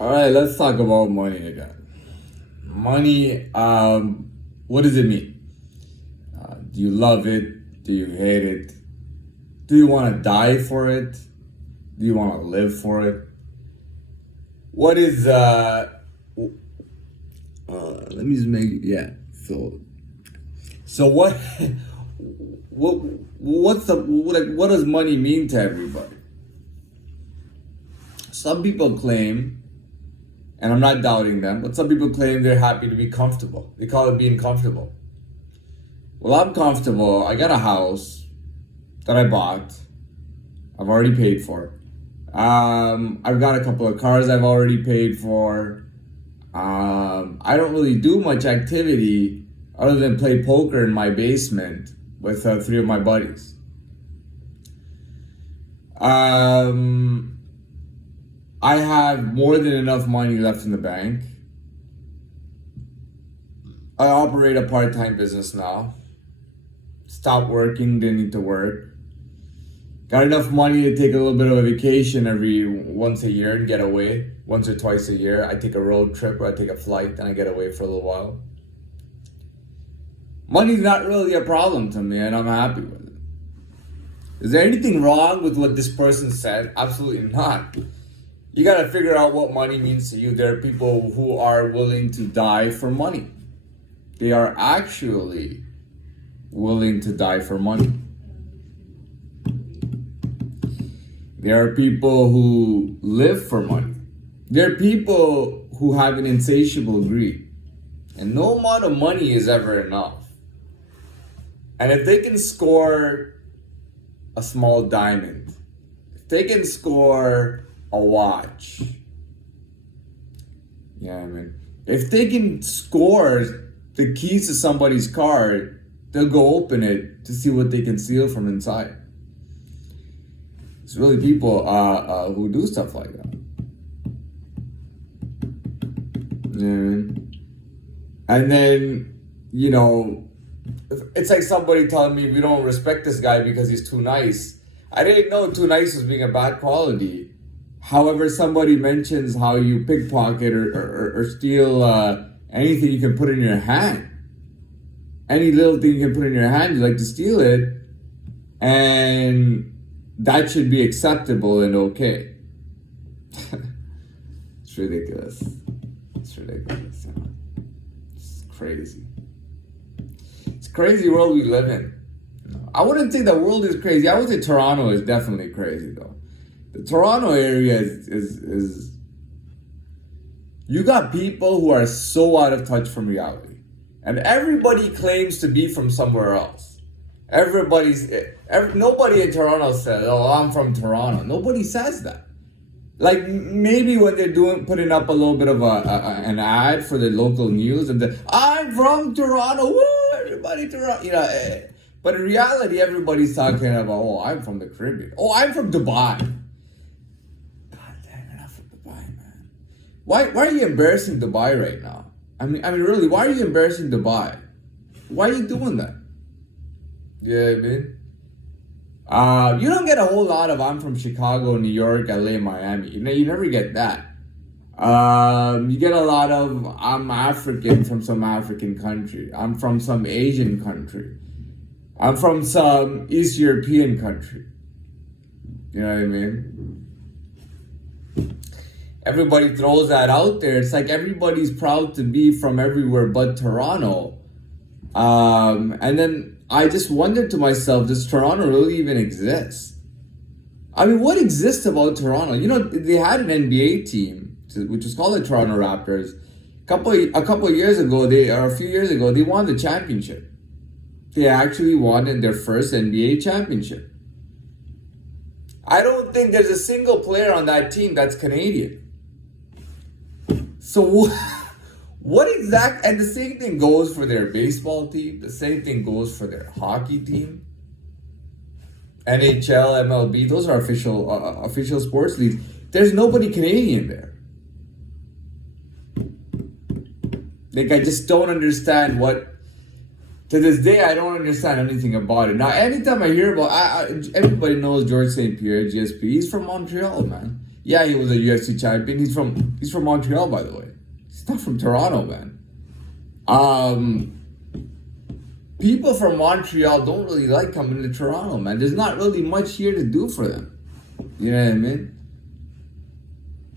All right, let's talk about money again. Money, what does it mean? Do you love it? Do you hate it? Do you want to die for it? Do you want to live for it? What is, let me just make, yeah, so what, what does money mean to everybody? Some people claim, and I'm not doubting them, but some people claim they're happy to be comfortable. They call it being comfortable. Well, I'm comfortable. I got a house that I bought. I've already paid for. I've got a couple of cars I've already paid for. I don't really do much activity other than play poker in my basement with three of my buddies. I have more than enough money left in the bank. I operate a part-time business now. Stopped working, didn't need to work. Got enough money to take a little bit of a vacation every once a year and get away. Once or twice a year, I take a road trip or I take a flight and I get away for a little while. Money's not really a problem to me and I'm happy with it. Is there anything wrong with what this person said? Absolutely not. You gotta figure out what money means to you. There are people who are willing to die for money. They are actually willing to die for money. There are people who live for money. There are people who have an insatiable greed. And no amount of money is ever enough. And if they can score a small diamond, if they can score a watch, yeah, I mean, if they can score the keys to somebody's car, they'll go open it to see what they can steal from inside. It's really people who do stuff like that. You know what I mean? And then, it's like somebody telling me we don't respect this guy because he's too nice. I didn't know too nice was being a bad quality. However, somebody mentions how you pickpocket or steal anything you can put in your hand. Any little thing you can put in your hand, you like to steal it. And that should be acceptable and okay. It's ridiculous. It's ridiculous. It's crazy. It's a crazy world we live in. I wouldn't say the world is crazy. I would say Toronto is definitely crazy though. The Toronto area is you got people who are so out of touch from reality. And everybody claims to be from somewhere else. Nobody in Toronto says, "Oh, I'm from Toronto." Nobody says that. Like maybe when they're putting up a little bit of an ad for the local news and I'm from Toronto, woo, everybody Toronto, but in reality, everybody's talking about, "Oh, I'm from the Caribbean. Oh, I'm from Dubai." God damn, enough of Dubai, man. Why are you embarrassing Dubai right now? I mean, really, why are you embarrassing Dubai? Why are you doing that? Yeah, I mean, you don't get a whole lot of "I'm from Chicago, New York, LA, Miami." You never get that. You get a lot of "I'm African from some African country. I'm from some Asian country. I'm from some East European country." You know what I mean? Everybody throws that out there. It's like everybody's proud to be from everywhere but Toronto. And then I just wondered to myself, does Toronto really even exist? I mean, what exists about Toronto? They had an NBA team, which was called the Toronto Raptors. A couple of years ago, a few years ago, they won the championship. They actually won their first NBA championship. I don't think there's a single player on that team that's Canadian. So and the same thing goes for their baseball team. The same thing goes for their hockey team. NHL, MLB, those are official sports leagues. There's nobody Canadian there. Like, I just don't understand to this day, I don't understand anything about it. Now, anytime I hear about, everybody knows George St. Pierre, GSP. He's from Montreal, man. Yeah, he was a UFC champion. He's from Montreal, by the way. He's not from Toronto, man. People from Montreal don't really like coming to Toronto, man. There's not really much here to do for them. You know what I mean?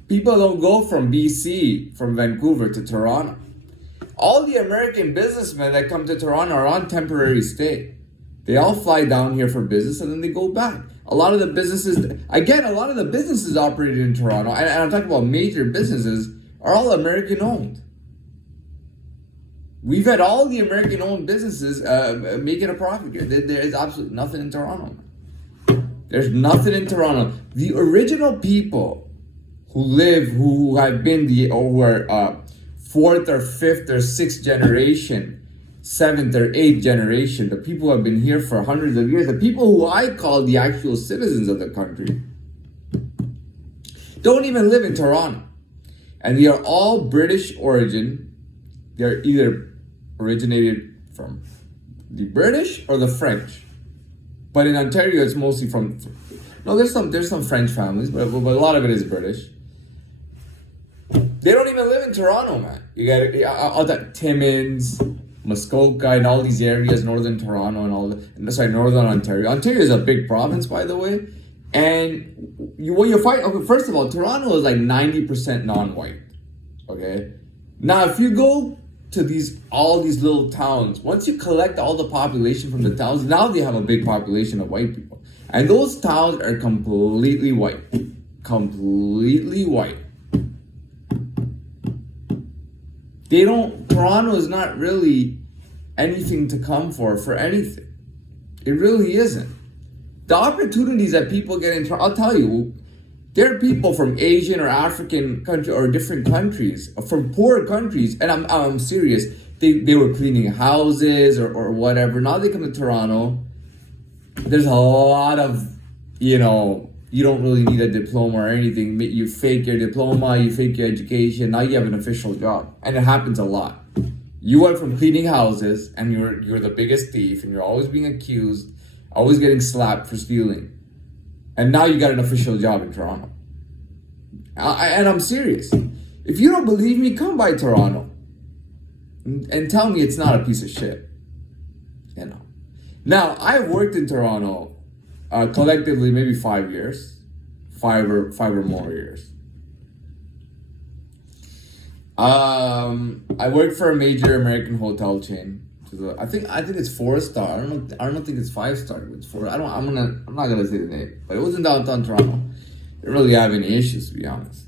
People don't go from BC, from Vancouver to Toronto. All the American businessmen that come to Toronto are on temporary stay. They all fly down here for business and then they go back. A lot of the businesses operated in Toronto, and I'm talking about major businesses, are all American owned. We've had all the American owned businesses making a profit here. There is absolutely nothing in Toronto. There's nothing in Toronto. The original people who have been who are fourth or fifth or sixth generation, seventh or eighth generation, the people who have been here for hundreds of years, the people who I call the actual citizens of the country, don't even live in Toronto. And they are all British origin. They're either originated from the British or the French. But in Ontario, it's mostly from... No, there's some French families, but a lot of it is British. They don't even live in Toronto, man. You got all that Timmins, Muskoka, and all these areas, northern Toronto and all that. Northern Ontario. Ontario is a big province, by the way. And what you find, okay, first of all, Toronto is like 90% non-white. Okay? Now, if you go to all these little towns, once you collect all the population from the towns, now they have a big population of white people. And those towns are completely white. Completely white. Toronto is not really anything to come for anything. It really isn't. The opportunities that people get in Toronto, I'll tell you, there are people from Asian or African country or different countries, from poor countries, and I'm serious. They were cleaning houses or whatever. Now they come to Toronto. There's a lot of, you don't really need a diploma or anything. You fake your diploma, you fake your education. Now you have an official job, and it happens a lot. You went from cleaning houses, and you're the biggest thief, and you're always being accused, always getting slapped for stealing. And now you got an official job in Toronto. And I'm serious. If you don't believe me, come by Toronto and tell me it's not a piece of shit. Now, I've worked in Toronto collectively maybe 5 years. Five or more years. I worked for a major American hotel chain. I think it's 4-star. I don't think it's 5-star. It's 4. I'm not gonna say the name, but it was in downtown Toronto. Didn't really have any issues, to be honest.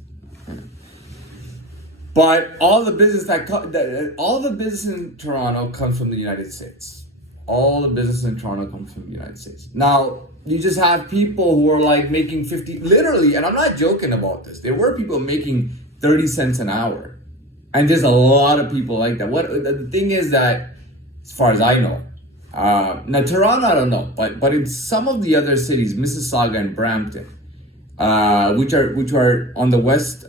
But all the business in Toronto comes from the United States. All the business in Toronto comes from the United States. Now you just have people who are like making 50, literally, and I'm not joking about this. There were people making 30 cents an hour, and there's a lot of people like that. The thing is that, as far as I know, now Toronto, I don't know, but in some of the other cities, Mississauga and Brampton, which are on the west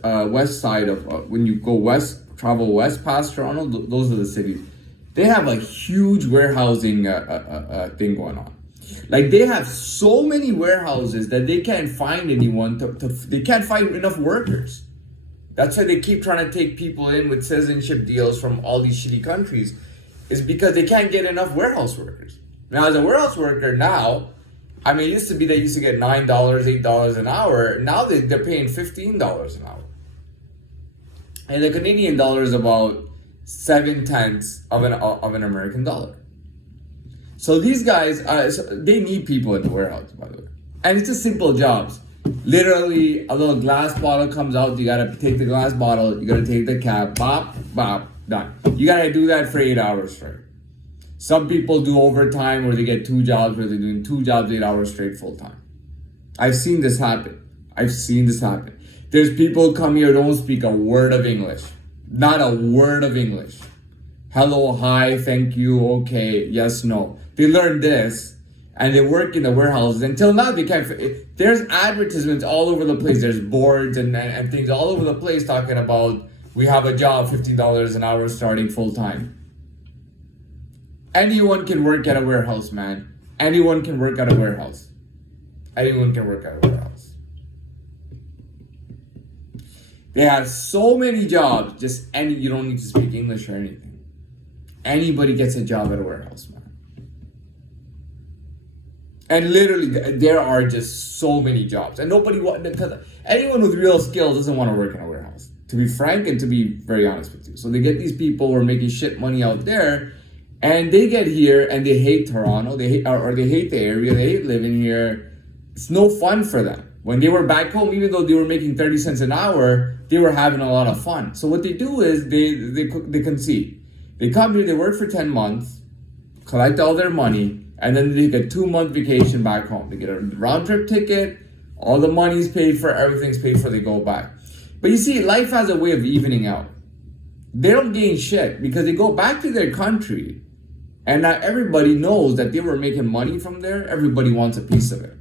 side of when you go west, travel west past Toronto, those are the cities. They have a huge warehousing thing going on. Like, they have so many warehouses that they can't find anyone they can't find enough workers. That's why they keep trying to take people in with citizenship deals from all these shitty countries. Is because they can't get enough warehouse workers. Now, as a warehouse worker now, it used to be they used to get $9, $8 an hour. Now they're paying $15 an hour. And the Canadian dollar is about 7/10 of an American dollar. So these guys, they need people in the warehouse, by the way. And it's just simple jobs. Literally, a little glass bottle comes out. You gotta take the glass bottle. You gotta take the cap. Bop, bop. Done. You gotta do that for 8 hours straight. Some people do overtime where they get 2 jobs where they're doing 2 jobs 8 hours straight full time. I've seen this happen. There's people who come here who don't speak a word of English. Not a word of English. Hello, hi, thank you, okay, yes, no. They learn this and they work in the warehouses. Until now, they can't. There's advertisements all over the place. There's boards and things all over the place talking about, we have a job, $15 an hour starting full time. Anyone can work at a warehouse, man. Anyone can work at a warehouse. They have so many jobs, you don't need to speak English or anything. Anybody gets a job at a warehouse, man. And literally, there are just so many jobs. And because anyone with real skills doesn't want to work in a warehouse, to be frank and to be very honest with you. So they get these people who are making shit money out there, and they get here and they hate Toronto, they hate the area, they hate living here. It's no fun for them. When they were back home, even though they were making 30 cents an hour, they were having a lot of fun. So what they do is they concede. They come here, they work for 10 months, collect all their money, and then they take a 2-month vacation back home. They get a round trip ticket, all the money's paid for, everything's paid for, they go back. But you see, life has a way of evening out. They don't gain shit because they go back to their country, and not everybody knows that they were making money from there. Everybody wants a piece of it.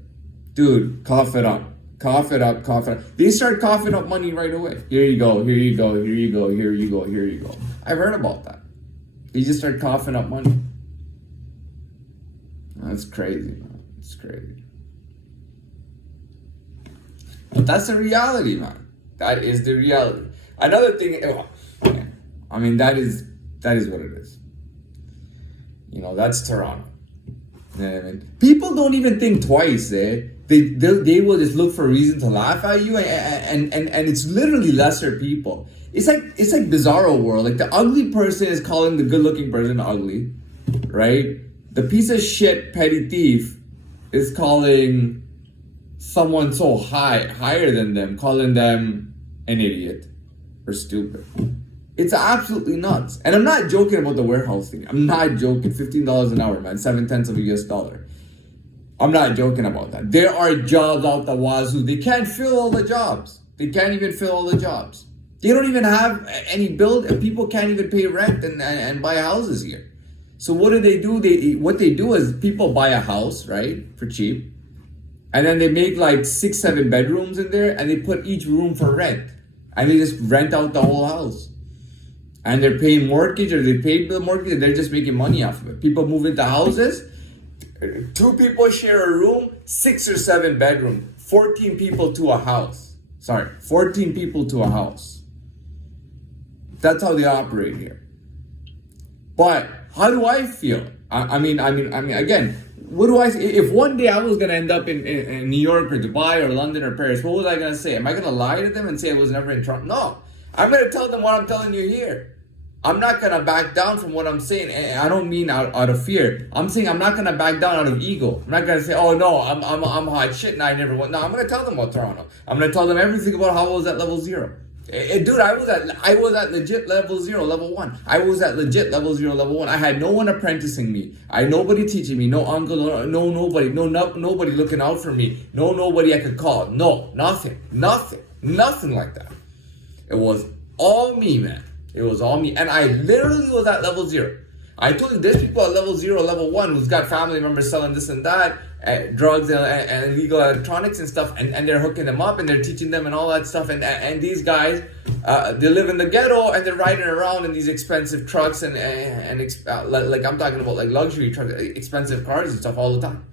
Dude, cough it up. Cough it up, cough it up. They start coughing up money right away. Here you go, here you go, here you go, here you go, here you go. I've heard about that. They just start coughing up money. That's crazy, man. It's crazy. But that's the reality, man. That is the reality. Another thing, I mean, that is what it is. You know, that's Toronto. And people don't even think twice, eh? They will just look for a reason to laugh at you, and it's literally lesser people. It's like bizarro world. Like the ugly person is calling the good looking person ugly, right? The piece of shit petty thief is calling someone so higher than them, calling them an idiot or stupid. It's absolutely nuts. And I'm not joking about the warehouse thing. I'm not joking. $15 an hour, man. 7/10 of a US dollar. I'm not joking about that. There are jobs out the wazoo. They can't fill all the jobs. They can't even fill all the jobs. They don't even have any people can't even pay rent and buy houses here. So what do? What they do is people buy a house, right, for cheap. And then they make like 6-7 bedrooms in there, and they put each room for rent. And they just rent out the whole house. And they're paying mortgage, or they paid the mortgage, and they're just making money off of it. People move into houses, 2 people share a room, 6 or 7 bedrooms, 14 people to a house. 14 people to a house. That's how they operate here. But how do I feel? I mean, again, what do I say? If one day I was gonna end up in New York or Dubai or London or Paris, what was I gonna say? Am I gonna lie to them and say I was never in Toronto? No, I'm gonna tell them what I'm telling you here. I'm not gonna back down from what I'm saying, and I don't mean out of fear. I'm saying I'm not gonna back down out of ego. I'm not gonna say, oh no, I'm hot shit and I never went. No, I'm gonna tell them about Toronto. I'm gonna tell them everything about how I was at level 0. Dude, I was at legit level 0, level 1. I was at legit level 0, level 1. I had no one apprenticing me. I had nobody teaching me. No uncle, nobody looking out for me. Nobody I could call. No, nothing like that. It was all me, man. It was all me. And I literally was at level 0. I told you, there's people at level 0, level 1 who's got family members selling this and that, drugs and illegal electronics and stuff, and they're hooking them up and they're teaching them and all that stuff. And these guys, they live in the ghetto and they're riding around in these expensive trucks and like I'm talking about like luxury trucks, expensive cars and stuff all the time.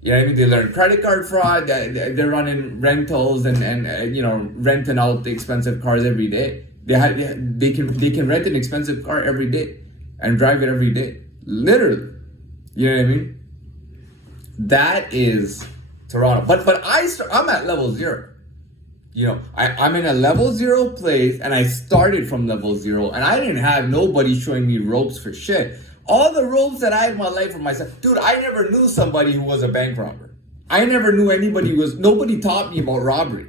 You know what I mean? They learn credit card fraud. They're running rentals and renting out the expensive cars every day. They can rent an expensive car every day and drive it every day. Literally. You know what I mean? That is Toronto. But I'm at level 0. You know, I'm in a level 0 place, and I started from level 0, and I didn't have nobody showing me ropes for shit. All the ropes that I had in my life for myself. Dude, I never knew somebody who was a bank robber. I never knew nobody taught me about robbery.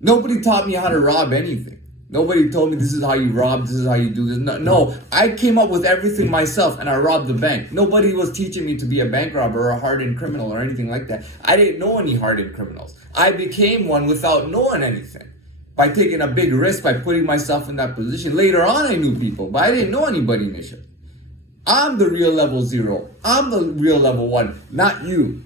Nobody taught me how to rob anything. Nobody told me this is how you rob, this is how you do this. No, I came up with everything myself, and I robbed the bank. Nobody was teaching me to be a bank robber or a hardened criminal or anything like that. I didn't know any hardened criminals. I became one without knowing anything, by taking a big risk, by putting myself in that position. Later on, I knew people, but I didn't know anybody initially. I'm the real level 0. I'm the real level 1, not you.